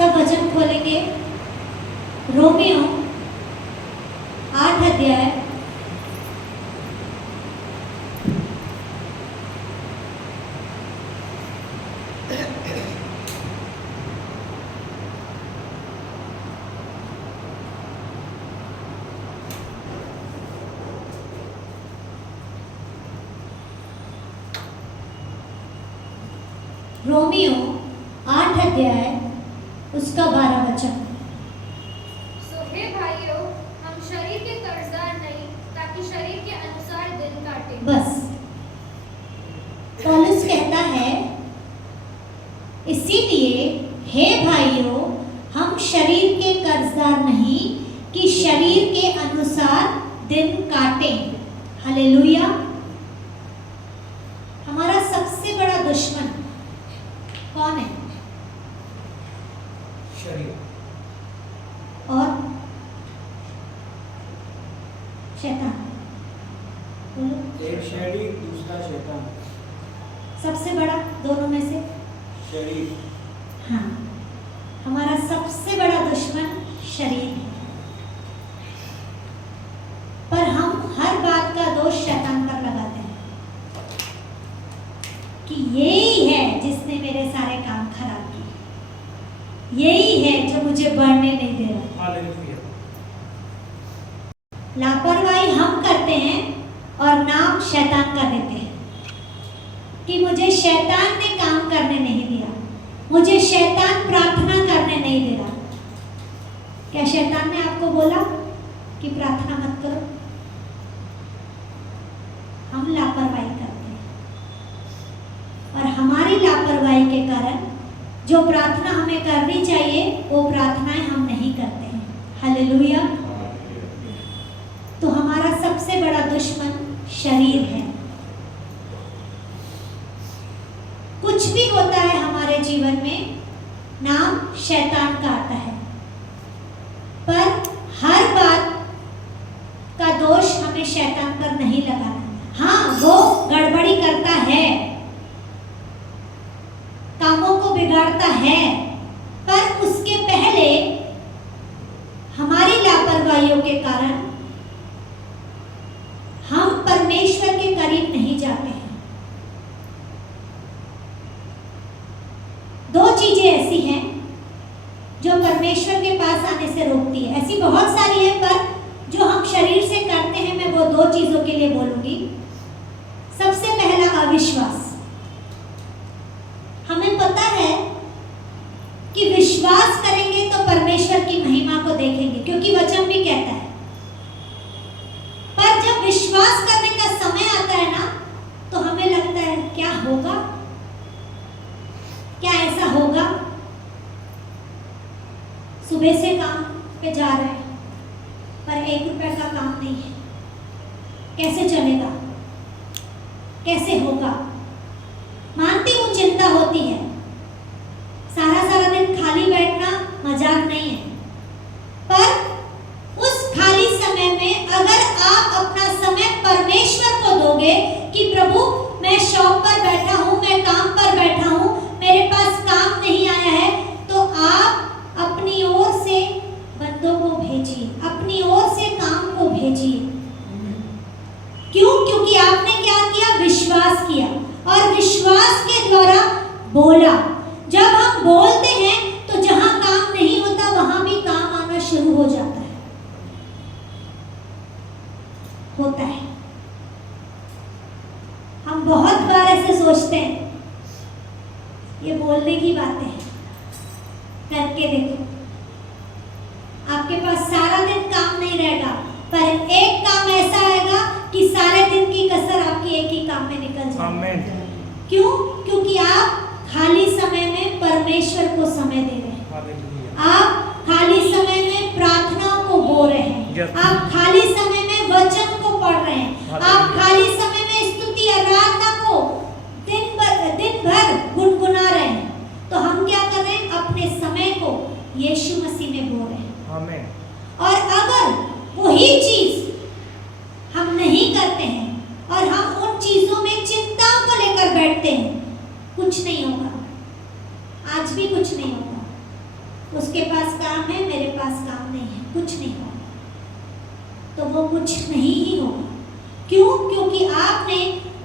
सब वचन खोलेंगे। रोमियो 8 अध्याय रोमियो 8 अध्याय उसका 12 वचन। सो हे भाइयों, हम शरीर के कर्जदार नहीं, ताकि शरीर के अनुसार दिन काटें। बस पौलुस कहता है, इसीलिए हे भाइयों, हम शरीर के कर्जदार नहीं कि शरीर के अनुसार दिन काटें। हालेलुया। हमारा सबसे बड़ा दुश्मन कौन है? शरीर और शैतान। बोलो। एक शरीर, दूसरा शैतान। सबसे बड़ा दोनों में से शरीर। हाँ, हमारा सबसे बड़ा दुश्मन शरीर है। पर हम हर बात का दोष शैतान पर लगाते हैं कि यही है जिसने मेरे सारे काम खराब किए, यही है जो मुझे बढ़ने नहीं दे रहा। हालेलुया। लापरवाही हम करते हैं और नाम शैतान का देते हैं कि मुझे शैतान ने काम करने नहीं दिया, मुझे शैतान प्रार्थना करने नहीं दे रहा। क्या शैतान ने आपको बोला कि प्रार्थना मत करो? हम लापरवाही करते हैं और हमारी लापरवाही के कारण जो प्रार्थना हमें करनी चाहिए वो प्रार्थनाएं हम नहीं करते हैं। हालेलुया। तो हमारा सबसे बड़ा दुश्मन शरीर है। कुछ भी होता है हमारे जीवन में, नाम शैतान का आता है, पर हर बात का दोष हमें शैतान पर नहीं लगाना। हाँ, वो गड़बड़ी करता है, कामों को बिगाड़ता है, पर उसके पहले हमारी लापरवाहियों के कारण हम परमेश्वर के करीब नहीं जाते हैं। दो चीजें ऐसी हैं जो परमेश्वर के पास आने से रोकती है। ऐसी बहुत सारी है, पर जो हम शरीर से करते हैं, मैं वो दो चीजों के लिए बोलूंगी। सबसे पहला, अविश्वास। हमें पता है कि विश्वास करेंगे तो परमेश्वर की महिमा को देखेंगे, क्योंकि वचन भी कहता है। पर जब विश्वास करने का समय आता है ना, तो हमें लगता है क्या होगा, क्या ऐसा होगा? सुबह से काम पे जा रहे हैं पर 1 रुपए का काम नहीं है, कैसे चलेगा, कैसे होगा? मानती हूँ चिंता होती है, सारा सारा दिन खाली बैठना मजाक नहीं है, पर उस खाली समय में अगर आप अपना समय परमेश्वर को दोगे कि प्रभु मैं शॉप पर बैठा हूँ, मैं काम पर बैठा हूँ, मेरे पास काम नहीं आया है, तो आप अपनी ओर से बंदों को भेजिए, अपनी ओर से काम को भेजिए। क्यों? क्योंकि आपने क्या किया? विश्वास किया, और विश्वास के द्वारा बोला। जब हम बोलते हैं तो जहां काम नहीं होता वहां भी काम आना शुरू हो जाता है, होता है। हम बहुत बार ऐसे सोचते हैं, ये बोलने की बातें हैं, करके देखो। आपके पास सारा दिन काम नहीं रहेगा, पर एक काम ऐसा आएगा कि सारे दिन की कसर आपकी एक ही काम में निकल जाएगी। क्यों? क्योंकि आप खाली समय में परमेश्वर को समय दे रहे हैं, आप खाली समय में प्रार्थना को बो रहे हैं, आप खाली समय में वचन को पढ़ रहे हैं, आप खाली समय में स्तुति आराधना को दिन भर गुनगुना रहे हैं। तो हम क्या कर रहे हैं? अपने समय को यीशु मसीह में बो रहे हैं। आमीन। और अगर वही चीज हम नहीं करते हैं और हम उन चीजों में चिंताओं को लेकर बैठते हैं, कुछ नहीं होगा, आज भी कुछ नहीं होगा। उसके पास काम है, मेरे पास काम नहीं है, कुछ नहीं होगा। तो वो कुछ नहीं ही होगा। क्यों? क्योंकि आपने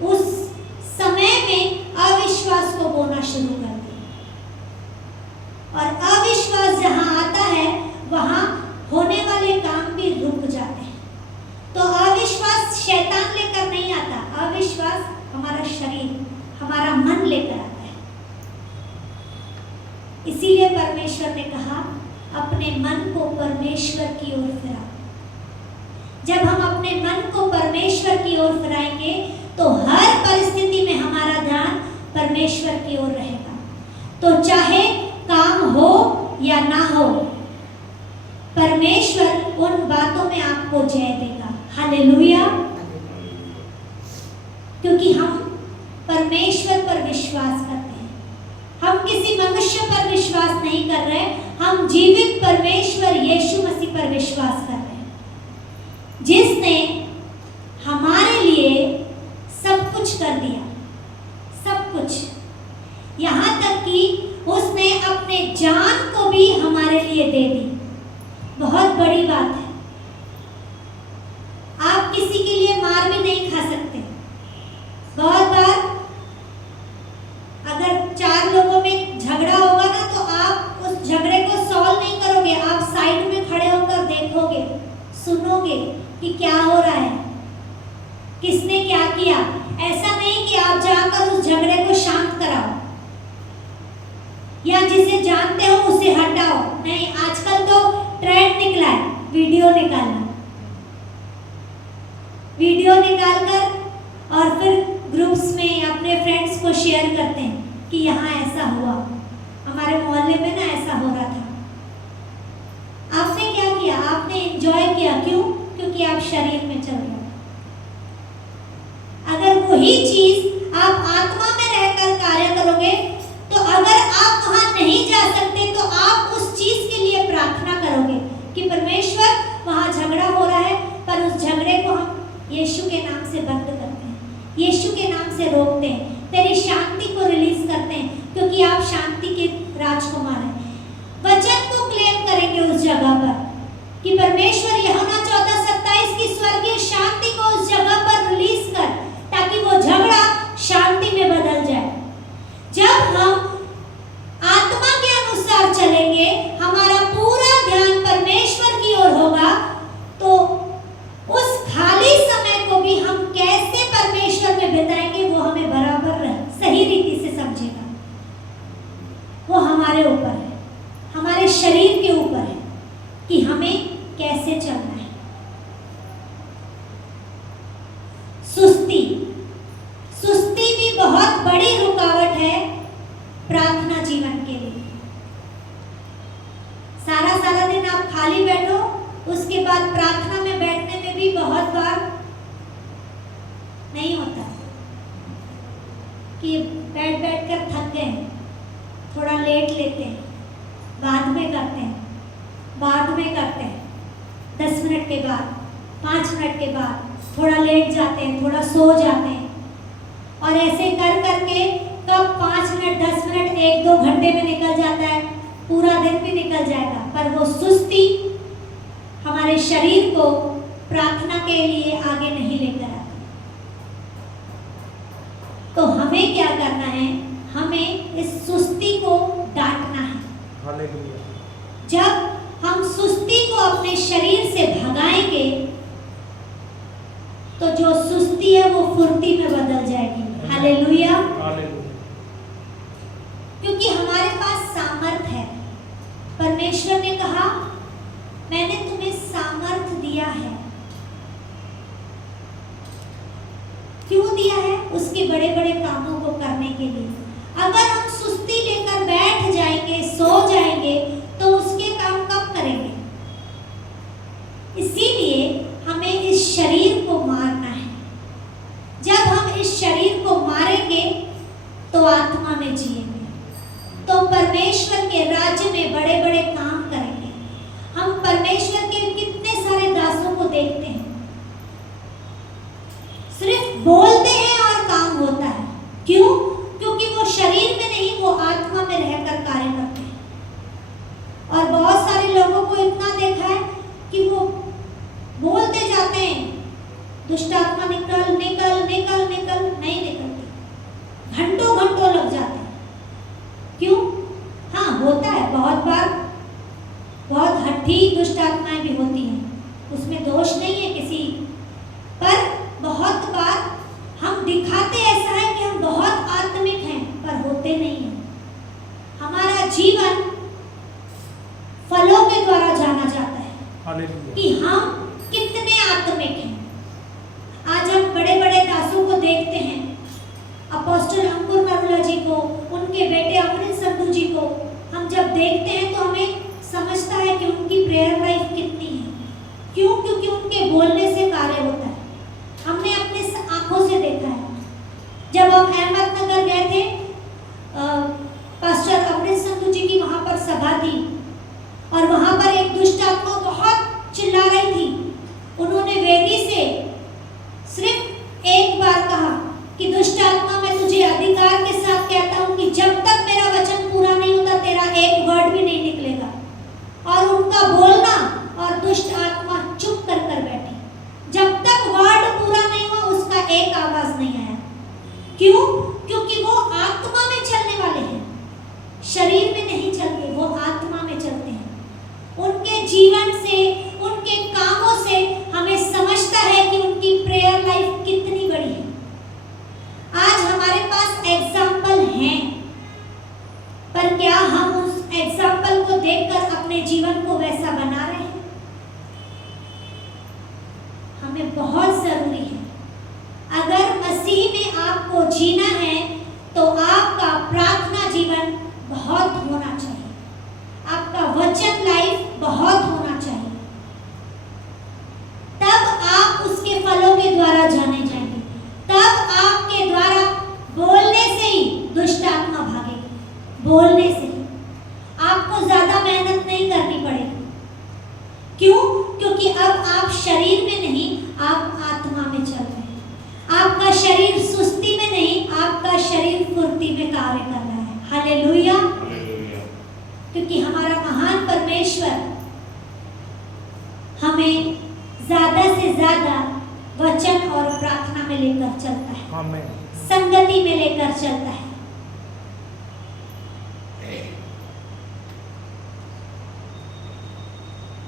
उस समय में अविश्वास को बोना शुरू कर दिया, और अविश्वास जहां आता है वहां होने वाले काम भी रुक जाते हैं। तो अविश्वास शैतान लेकर नहीं आता, अविश्वास हमारा शरीर, हमारा मन लेकर आता है। इसीलिए परमेश्वर ने कहा अपने मन को परमेश्वर की ओर फिराओ। जब हम अपने मन को परमेश्वर की ओर फिराएंगे तो हर परिस्थिति में हमारा ध्यान परमेश्वर की ओर रहेगा। तो चाहे काम हो या ना हो, परमेश्वर उन बातों में आपको जय देगा। हालेलुया। क्योंकि हम परमेश्वर पर विश्वास करते हैं, हम किसी मनुष्य पर विश्वास नहीं कर रहे, हम जीवित परमेश्वर यीशु मसीह पर विश्वास कर रहे हैं, जिसने हमारे लिए सब कुछ कर दिया, सब कुछ, यहाँ तक कि उसने अपने जान को भी हमारे लिए दे दी। बहुत बड़ी बात है। आप किसी के लिए मार भी नहीं खा सकते। बहुत बार अगर 4 लोगों में झगड़ा होगा ना, तो आप उस झगड़े को सॉल्व नहीं करोगे, आप साइड में खड़े होकर देखोगे, सुनोगे कि क्या हो रहा है, किसने क्या किया। ऐसा नहीं कि आप जाकर उस झगड़े को शांत कराओ या जिसे जानते हो उसे हटाओ। नहीं, आजकल तो ट्रेंड निकला है वीडियो निकालना, वीडियो निकालकर और फिर ग्रुप्स में अपने फ्रेंड्स को शेयर करते हैं कि यहाँ ऐसा हुआ, हमारे मोहल्ले में ना ऐसा हो रहा था। आपने क्या किया? आपने एंजॉय किया। क्यों? क्योंकि आप शरीर में चल रहे हो। अगर वही चीज आप आत्मा में रहकर कार्य करोगे, तो अगर आप वहां नहीं जा सकते तो आप उस चीज के लिए प्रार्थना करोगे कि परमेश्वर वहां झगड़ा हो रहा है, पर उस झगड़े को हम यीशु के नाम से बंद करते हैं, यीशु के नाम से रोकते हैं, तेरी शांति को रिलीज करते हैं, क्योंकि आप शांति के राजकुमार हैं। वचन को क्लेम करेंगे उस जगह पर कि परमेश्वर यूहन्ना 14:27 की स्वर्गीय शांति को उस जगह पर रिलीज कर, ताकि वो झगड़ा शांति में बदल जाए। जब हम आत्मा के अनुसार चलेंगे, हमारा पूरा ध्यान परमेश्वर की ओर होगा, तो उस खाली समय को भी हम कैसे परमेश्वर में बिताएंगे वो हमें बराबर सही रीति से समझेगा। वो हमारे ऊपर है, हमारे शरीर के ऊपर है कि हमें कैसे चलना है। सुस्ती, सुस्ती भी बहुत बड़ी रुकावट है प्रार्थना जीवन के लिए। सारा सारा दिन आप खाली बैठो, उसके बाद प्रार्थना में बैठने में भी बहुत बार नहीं होता कि बैठ बैठ कर थक गए, थोड़ा लेट लेते हैं, बाद में करते हैं, बाद में करते हैं, 10 मिनट के बाद, 5 मिनट के बाद थोड़ा लेट जाते हैं, थोड़ा सो जाते हैं, और ऐसे कर करके कब 5 मिनट, 10 मिनट, 1-2 घंटे में निकल जाता है, पूरा दिन भी निकल जाएगा, पर वो सुस्ती हमारे शरीर को प्रार्थना के लिए आगे नहीं लेकर आती। तो हमें क्या करना है? हमें इस सुस्ती को डांटना है। हालेलुया। जब हम सुस्ती को अपने शरीर से भगाएंगे, तो जो सुस्ती है वो फुर्ती में बदल जाएगी। हालेलुया। हालेलुया। क्योंकि हमारे पास सामर्थ है। परमेश्वर ने कहा मैंने तुम्हें सामर्थ दिया है। क्यों दिया है? उसके बड़े बड़े कामों को करने के लिए। अगर हम सुस्ती लेकर बैठ जाएंगे, सो जाएंगे, तो उसके काम कब करेंगे? इसीलिए हमें इस शरीर को मारना है। जब हम इस शरीर को मारेंगे तो आत्मा में जिएंगे, तो परमेश्वर के राज्य में बड़े बड़े काम करेंगे। हम परमेश्वर के कितने सारे दासों को देखते हैं, सिर्फ बोलते हैं और काम होता है। क्यों? क्योंकि वो शरीर में नहीं, वो आत्मा में रहकर कार्य करते हैं। देखा है कि वो बोलते जाते हैं, दुष्ट आत्मा निकल निकल निकल निकल, नहीं निकलती, घंटों घंटों लग जाते हैं। क्यों? हाँ, होता है बहुत बार, बहुत हठी दुष्ट आत्माएं भी होती हैं, उसमें दोष नहीं है किसी, पर बहुत बार हम दिखाते ऐसा है कि हम बहुत आत्मिक हैं, पर होते नहीं हैं। हमारा जीवन फलों के द्वारा जाना जाता है हालेलुया। कि हम कितने आत्मिक हैं। आज हम बड़े बड़े दासों को देखते हैं, अपोस्टल अंकुर नरुला जी को, उनके बेटे अमृत संधू जी को हम जब देखते हैं तो हमें समझता है कि उनकी प्रेयर लाइफ कितनी है। क्यों? क्योंकि उनके बोलने से कार्य होता है। हमने अपने आंखों से देखा है। जब हम अहमदनगर गए थे, पास्टर अमृत संधू जी की वहां पर सभा थी और वहां पर एक दुष्ट आत्मा बहुत चिल्ला रही थी। उन्होंने वेदी से सिर्फ एक बार कहा कि दुष्ट आत्मा, मैं तुझे अधिकार के साथ कहता हूं कि जब तक मेरा वचन पूरा नहीं होता तेरा एक वर्ड भी नहीं निकलेगा। और उनका बोलना, और दुष्ट आत्मा चुप कर कर बैठी। जब तक वर्ड पूरा नहीं हुआ उसका एक आवाज नहीं आया। क्यों? क्योंकि वो आत्मा में चलने वाले हैं, शरीर में नहीं चलते, वो आत्मा में चलते हैं। उनके जीवन से, उनके कामों से हमें समझता है कि उनकी प्रेयर लाइफ कितनी बड़ी है। आज हमारे पास एग्जाम्पल हैं, पर क्या हम उस एग्जाम्पल को देखकर अपने जीवन को वैसा बना रहे हैं? हमें बहुत जरूरी है। अगर मसीह में आपको जीना है तो आपका प्रार्थना जीवन बहुत होना चाहिए, आपका वचन लाइफ बहुत होना चाहिए, तब आप उसके फलों के द्वारा जाने जाएंगे। तब आपके द्वारा बोलने से ही दुष्ट आत्मा भागेगी, बोलने से ही। आपको ज्यादा मेहनत नहीं करनी पड़ेगी। क्यों? क्योंकि अब आप शरीर में नहीं, आप आत्मा में चल रहे हैं। आपका शरीर सुस्ती में नहीं, आपका शरीर फुर्ती में कार्य कर रहा है। हालेलुया। क्योंकि हमारा महान परमेश्वर हमें ज्यादा से ज्यादा वचन और प्रार्थना में लेकर चलता है, आमीन। संगति में लेकर चलता है।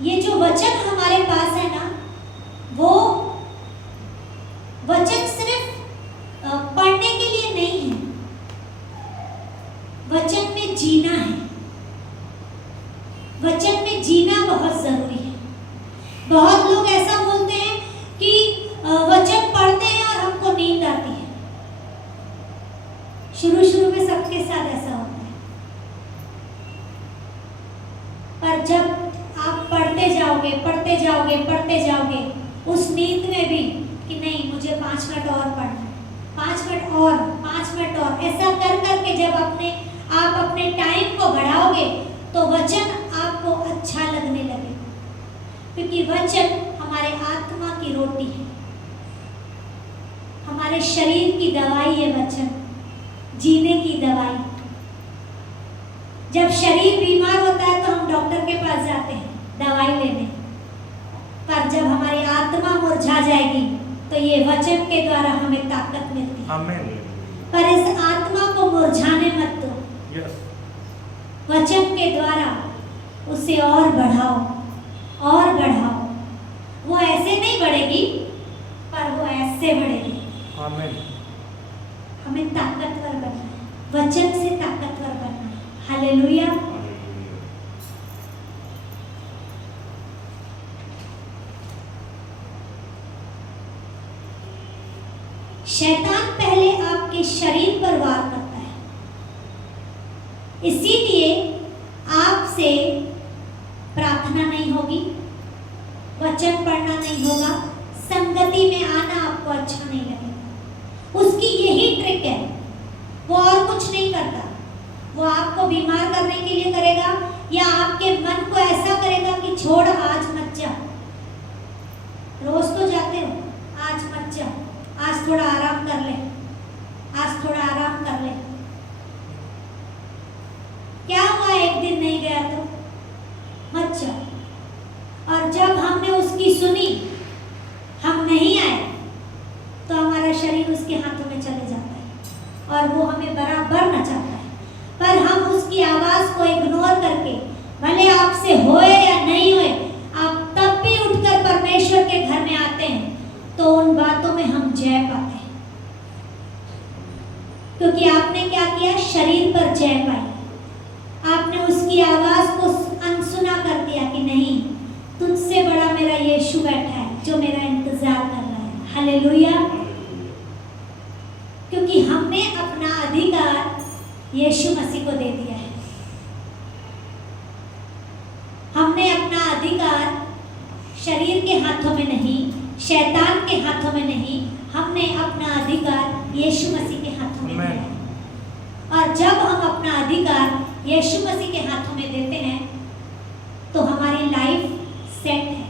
ये जो वचन हमारे पास है ना, वो वचन सिर्फ पढ़ने के लिए नहीं है, वचन में जीना है। वचन में जीना बहुत जरूरी है। बहुत लोग ऐसा बोलते हैं कि वचन पढ़ते हैं और हमको नींद आती है। शुरू शुरू में सबके साथ ऐसा होता है, पर जब आप पढ़ते जाओगे पढ़ते जाओगे पढ़ते जाओगे, उस नींद में भी कि नहीं मुझे 5 मिनट और पढ़ना है, 5 मिनट और, 5 मिनट और, ऐसा कर करके जब आप अपने टाइम को बढ़ाओगे तो वचन आपको अच्छा लगने लगेगा। क्योंकि वचन हमारे आत्मा की रोटी है, हमारे शरीर की दवाई है वचन, जीने की दवाई। जब शरीर बीमार होता है तो हम डॉक्टर के पास जाते हैं दवाई लेने, पर जब हमारी आत्मा मुरझा जाएगी तो ये वचन के द्वारा हमें ताकत मिलती है। आमीन। पर इस आत्मा को मुरझाने मत दो, यस। वचन के द्वारा उसे और बढ़ाओ और बढ़ाओ। वो ऐसे नहीं बढ़ेगी, पर वो ऐसे बढ़ेगी। आमीन। हमें ताकतवर बनना है, वचन से ताकतवर बनना है। हालेलुया। शैतान पहले आपके शरीर पर वार करता है, इसीलिए आपसे प्रार्थना नहीं होगी, वचन पढ़ना नहीं होगा, संगति में आना आपको अच्छा नहीं लगेगा। उसकी यही ट्रिक है, वो और कुछ नहीं करता। वो आपको बीमार करने के लिए करेगा, या आपके मन को ऐसा करेगा कि छोड़ आज मत जा, रोज तो जाते हो, आज मत जा, आज थोड़ा आराम कर ले, आज थोड़ा आराम कर ले। क्या हुआ एक दिन नहीं गया तो मत जाओ, सुनी, हम नहीं आए, तो हमारा शरीर उसके हाथों में चले जाता है और वो हमें बराबर नचाता है। पर हम उसकी आवाज़ को इग्नोर करके, भले आपसे होए या नहीं होए, आप तब भी उठकर परमेश्वर के घर में आते हैं, तो उन बातों में हम जय पाते हैं। क्योंकि आपने क्या किया? शरीर पर जय पाई। आपने उसकी आवाज़ को अनसुना कर दिया कि नहीं, तुझसे बड़ा मेरा यीशु बैठा है जो मेरा इंतजार कर रहा है। हालेलुया। क्योंकि हमने अपना अधिकार यीशु मसीह को दे दिया है। हमने अपना अधिकार शरीर के हाथों में नहीं, शैतान के हाथों में नहीं, हमने अपना अधिकार यीशु मसीह के हाथों में दिया है। और जब हम अपना अधिकार यीशु मसीह के हाथों में देते हैं, तो हमारी लाइफ सेट है,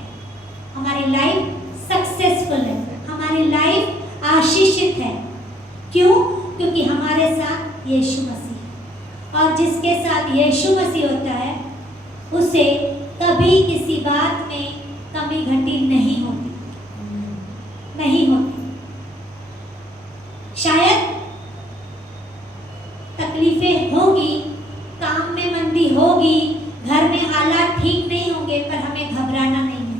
हमारी लाइफ सक्सेसफुल है, हमारी लाइफ आशीषित है। क्यों? क्योंकि हमारे साथ यीशु मसीह है। और जिसके साथ यीशु मसीह होता है, उसे कभी किसी बात में कमी घटी नहीं होती, नहीं होती। शायद तकलीफें होगी, काम में मंदी होगी, घर में हालात ठीक नहीं होंगे, पर हमें घबराना नहीं है।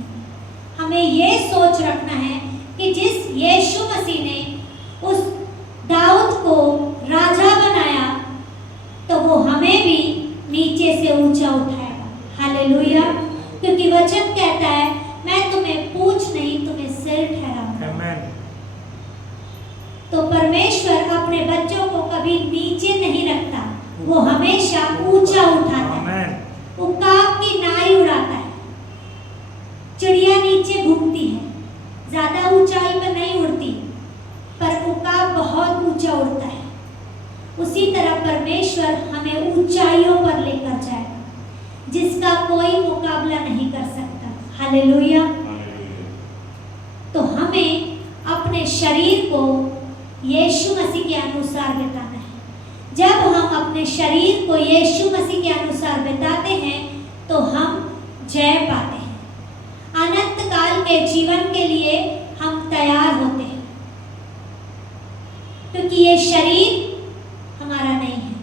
हमें ये सोच रखना है कि जिस यीशु मसीह ने उस दाऊद को राजा बनाया, तो वो हमें भी नीचे से ऊंचा उठाएगा। हालेलुया। क्योंकि वचन कहता है, मैं तुम्हें पूंछ नहीं, तुम्हें सिर ठहराऊंगा। आमीन। तो परमेश्वर अपने बच्चों को कभी नीचे नहीं रखता, वो हमेशा ऊंचा उठाता है। उकाब की नाई उड़ाता है, चिड़िया नीचे घूमती है, ज्यादा ऊंचाई पर नहीं उड़ती, पर उकाब बहुत ऊंचा उड़ता है। उसी तरह परमेश्वर हमें ऊंचाइयों पर लेकर जाएगा, जिसका कोई मुकाबला नहीं कर सकता। हालेलुया। तो हमें अपने शरीर को यीशु मसीह के अनुसार बिताना है। जब हम अपने शरीर को यीशु मसीह के अनुसार बिताते हैं, तो हम जय पाते हैं। अनंत काल के जीवन के लिए हम तैयार होते हैं। क्योंकि ये शरीर हमारा नहीं है,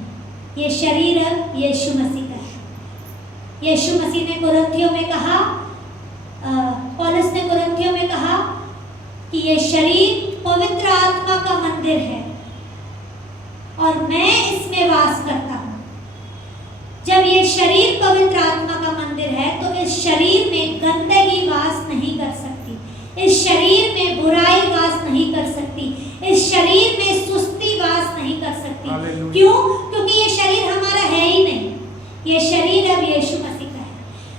ये शरीर यीशु मसीह का है। यीशु मसीह ने कुरिन्थियों में कहा, पौलुस ने कुरिन्थियों में कहा कि ये शरीर पवित्र आत्मा का मंदिर है और मैं इसमें वास करता हूँ। जब ये शरीर पवित्र आत्मा का मंदिर है, तो इस शरीर में गंदगी वास नहीं कर सकती, इस शरीर में बुराई वास नहीं कर सकती, इस शरीर में सुस्ती वास नहीं कर सकती। क्यों? क्योंकि ये शरीर हमारा है ही नहीं, ये शरीर अब यीशु मसीह का है।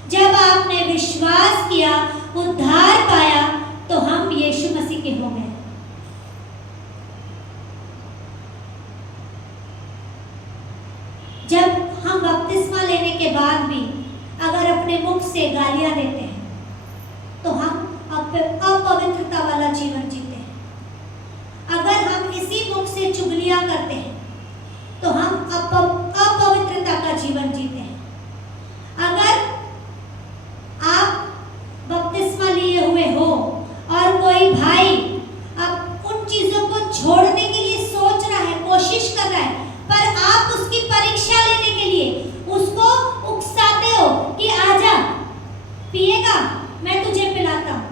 जब आपने विश्वास किया, उद्धार पाया, तो हम यीशु मसीह के हो गए। जब हम बपतिस्मा लेने के बाद भी अगर अपने मुख से गालियां देते हैं, तो हम अपवित्रता वाला जीवन जीते हैं। अगर हम इसी मुख से चुगलियां करते हैं, तो हम अपवित्रता का जीवन जीते हैं। अगर आप बपतिस्मा लिए हुए हो और कोई भाई अब उन चीजों को छोड़ने के लिए सोच रहा है, कोशिश कर रहा है, पर आप उसकी परीक्षा लेने के लिए उसको उकसाते हो कि आजा, पिएगा, मैं तुझे पिलाता हूं,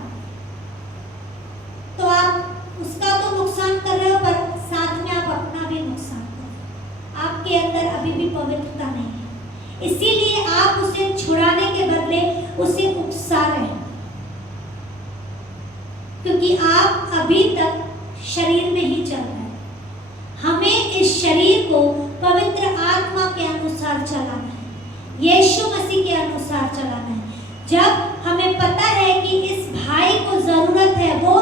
तो आप उसका तो नुकसान कर रहे हो, पर साथ में आप अपना भी नुकसान कर रहे हो। आपके अंदर अभी भी पवित्रता नहीं है, इसीलिए आप उसे छुड़ाने के बदले उसे उकसा रहे हैं, क्योंकि आप अभी तक शरीर में ही चल रहे हैं। हमें इस शरीर को पवित्र आत्मा के अनुसार चलाना है, यीशु मसीह के अनुसार चलाना है। जब हमें पता है कि इस भाई को जरूरत है, वो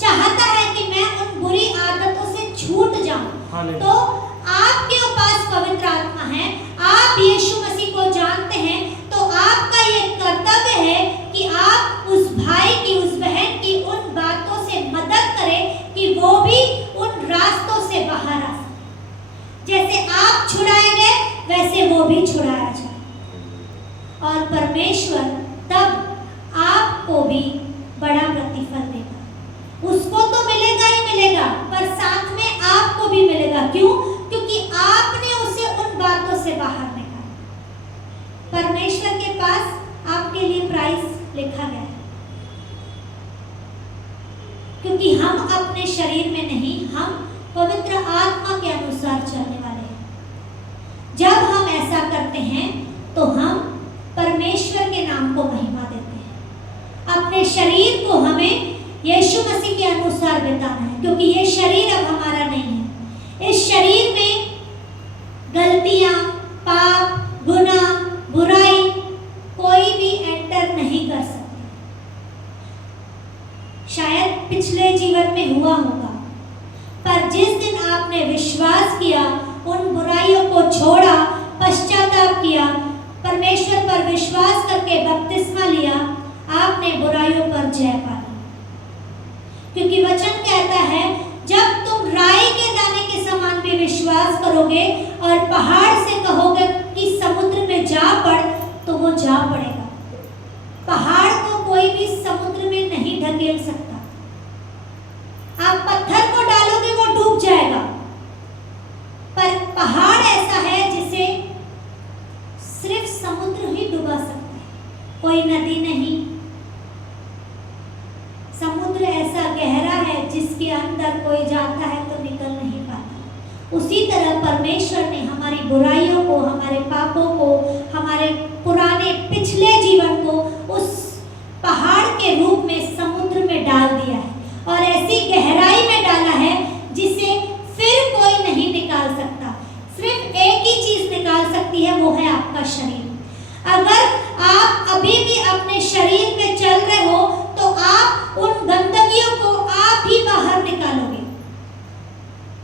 चाहता है कि मैं उन बुरी आदतों से छूट जाऊं, तो आपके पास पवित्र आत्मा है, आप यीशु मसीह को जानते हैं, तो आपका ये कर्तव्य है कि आप उस भाई की, उस बहन की उन बातों से मदद करें कि वो भी उन रास्तों से बाहर आ सके। जैसे आप छुड़ाए गए, वैसे वो भी छुड़ाया जाए, और परमेश्वर तब आपको भी बड़ा लिखा गया है। क्योंकि हम अपने शरीर में नहीं, हम पवित्र आत्मा के अनुसार चलने वाले हैं। जब हम ऐसा करते हैं तो हम परमेश्वर के नाम को महिमा देते हैं। अपने शरीर को हमें यीशु मसीह के अनुसार बिताना है, क्योंकि ये शरीर अब हमारा नहीं है। इस शरीर में गलतियां, पाप, गुनाह, बुराई कोई भी एंटर नहीं कर सकता। शायद पिछले जीवन में हुआ होगा, पर जिस दिन आपने विश्वास किया, उन बुराइयों को छोड़ा, पश्चाताप किया, परमेश्वर पर विश्वास करके बपतिस्मा लिया, आपने बुराइयों पर जय पा ली। क्योंकि वचन कहता है, जब तुम राई के दाने के समान भी विश्वास करोगे और पहाड़ से कहोगे कि समुद्र में जा पड़, तो वो जा पड़ेगा। पहाड़ को कोई भी समुद्र में नहीं ढकेल सकता। आप पत्थर को डालोगे वो डूब जाएगा, पर पहाड़ ऐसा है जिसे सिर्फ समुद्र ही डुबा सकता है, कोई नदी नहीं। समुद्र ऐसा गहरा है जिसके अंदर कोई जाता है तो निकल नहीं पाता। उसी तरह परमेश्वर ने हमारी बुराइयों को, हमारे पापों को, हमारे पुराने पिछले जीवन को उस पहाड़ के रूप में समुद्र में डाल दिया है, और ऐसी गहराई में डाला है जिसे फिर कोई नहीं निकाल सकता। सिर्फ एक ही चीज निकाल सकती है, वो है आपका शरीर। अगर आप अभी भी अपने शरीर में चल रहे हो तो आप उन गंदगियों को आप ही बाहर निकालोगे,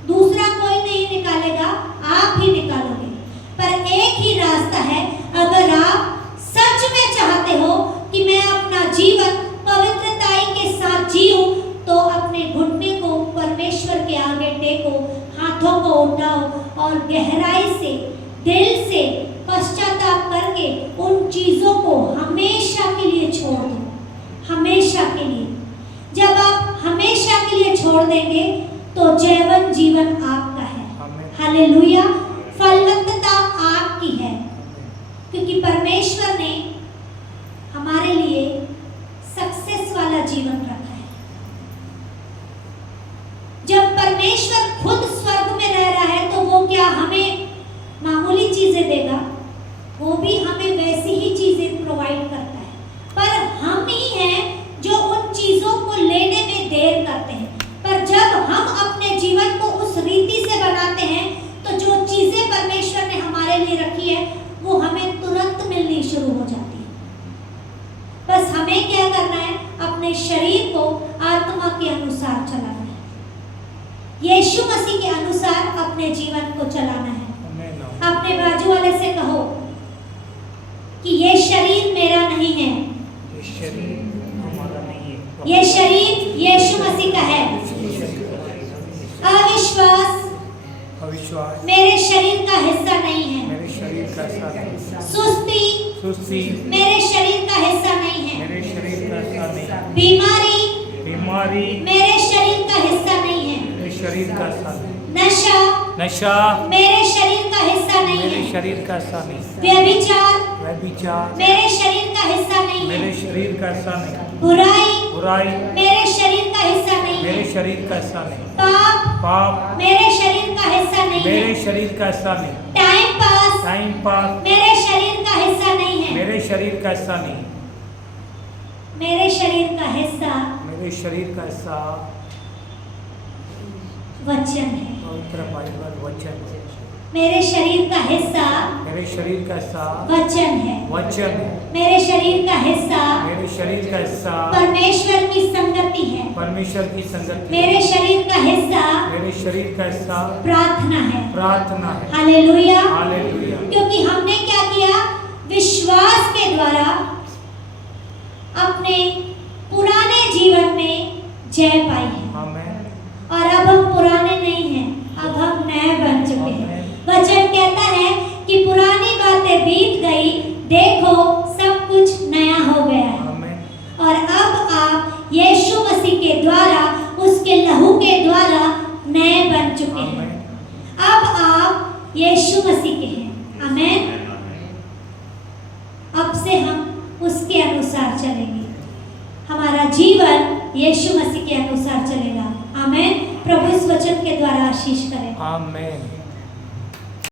दूसरा कोई नहीं निकालेगा, आप ही निकालोगे। पर एक ही रास्ता है, अगर आप सच में चाहते हो कि मैं अपना जीवन पवित्रताई के साथ जीऊं, तो अपने घुटने को परमेश्वर के आगे टेको, हाथों को उठाओ और गहराई से, दिल से पश्चाताप करके उन चीजों को हमेशा के लिए छोड़ दो। हमेशा के लिए। जब आप हमेशा के लिए छोड़ देंगे तो जैवन जीवन आपका है। हालेलुया। फलवत्ता आपकी है, क्योंकि परमेश्वर ने हमारे लिए सक्सेस वाला जीवन रखा है। जब परमेश्वर खुद स्वर्ग में रह रहा है तो वो क्या हमें मामूली चीजें देगा? वो भी हमें वैसी ही चीजें प्रोवाइड करता है, पर हम ही हैं जो उन चीजों को लेने में देर करते हैं। पर जब हम अपने जीवन को उस रीति से बनाते हैं तो जो चीजें परमेश्वर ने हमारे लिए रखी है वो हमें तुरंत मिलनी शुरू हो जाती है। बस हमें क्या करना है? अपने शरीर को आत्मा के अनुसार चलाना है, यीशु मसीह के अनुसार अपने जीवन को चलाना है। अपने बाजू वाले से कहो कि ये शरीर मेरा नहीं है, ये शरीर हमारा नहीं है, ये शरीर यीशु मसीह का है। अविश्वास मेरे शरीर का हिस्सा नहीं है, मेरे शरीर का हिस्सा नहीं। सुस्ती मेरे शरीर का हिस्सा नहीं है, मेरे शरीर का हिस्सा नहीं। बीमारी मेरे शरीर का हिस्सा नहीं है, मेरे शरीर का हिस्सा नहीं। नशा मेरे शरीर का हिस्सा नहीं है, मेरे शरीर का हिस्सा नहीं। व्यभिचार मेरे शरीर का हिस्सा नहीं है, मेरे शरीर का हिस्सा नहीं। बुराई मेरे शरीर का हिस्सा नहीं है, मेरे शरीर का हिस्सा नहीं। पाप मेरे शरीर का हिस्सा नहीं है, मेरे शरीर का हिस्सा नहीं। टाइम पास मेरे शरीर का हिस्सा नहीं है, मेरे शरीर का हिस्सा नहीं। मेरे शरीर का हिस्सा मेरे शरीर का हिस्सा वचन है। पवित्र बाइबल वचन है। मेरे शरीर का हिस्सा मेरे शरीर का हिस्सा वचन है। मेरे शरीर का हिस्सा मेरे शरीर का हिस्सा परमेश्वर की संगति है। परमेश्वर की संगति। मेरे शरीर का हिस्सा मेरे शरीर का हिस्सा प्रार्थना है। है। हालेलुया। हालेलुया। क्योंकि हमने क्या किया? विश्वास के द्वारा अपने पुराने जीवन में जय पाई है। आमीन। और अब हम पुराने नहीं हैं, अब हम नए बन चुके हैं। वचन कहता है कि पुरानी बातें बीत गई, देखो सब कुछ नया हो गया है। और अब आप यीशु मसीह के द्वारा, उसके लहू के द्वारा नए बन चुके हैं। अब आप यीशु मसीह के हैं। आमीन। अब से हम उसके अनुसार चलेंगे। जीवन यीशु मसीह के अनुसार चलेगा। आमेन। प्रभु इस वचन के द्वारा आशीष करें। आमेन।